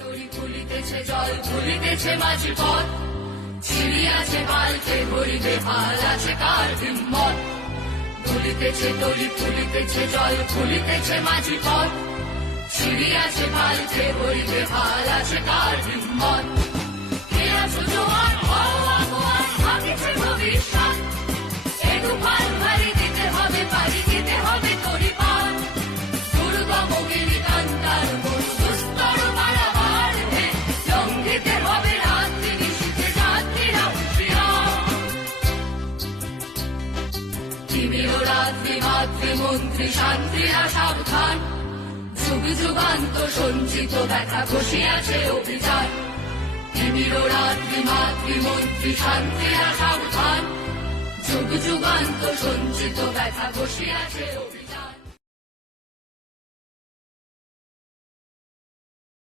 তরি ফুলিতেছে জল ফুলিতেছে মাঝি পথ ছিড়িয়াছে পাল্টে ভরিবে হাল আছে কার হিম্মত ফুলিতেছে তরি ফুলিতেছে জল ফুলিতেছে মাঝি পথ ছিড়িয়াছে পাল্টে ভরিবে হাল আছে কার হিম্মত কে আছো জোয়ান হও আগুয়ান ভাবিছে ভবিষ্যৎ এ তুফান ভারী দিতে হবে পারি দিতে হবে তরি পান দুর্গম গিরিকান্তার মরু দুস্তর পারাবার হে লঙ্ঘিতে হবে রাত্রি নিশীথে যাত্রীরা হুঁশিয়ার তিমির রাত্রি মাতৃমন্ত্রী শান্তিরা সাবধান যুগ যুগান্ত সঞ্চিত ব্যথা ঘষিয়াছে অভিযান তিমির রাত্রি মাতৃমন্ত্রী শান্তিরা সাবধান যুগ যুগান্ত সঞ্চিত ব্যথা ঘষিয়াছে অভিযান।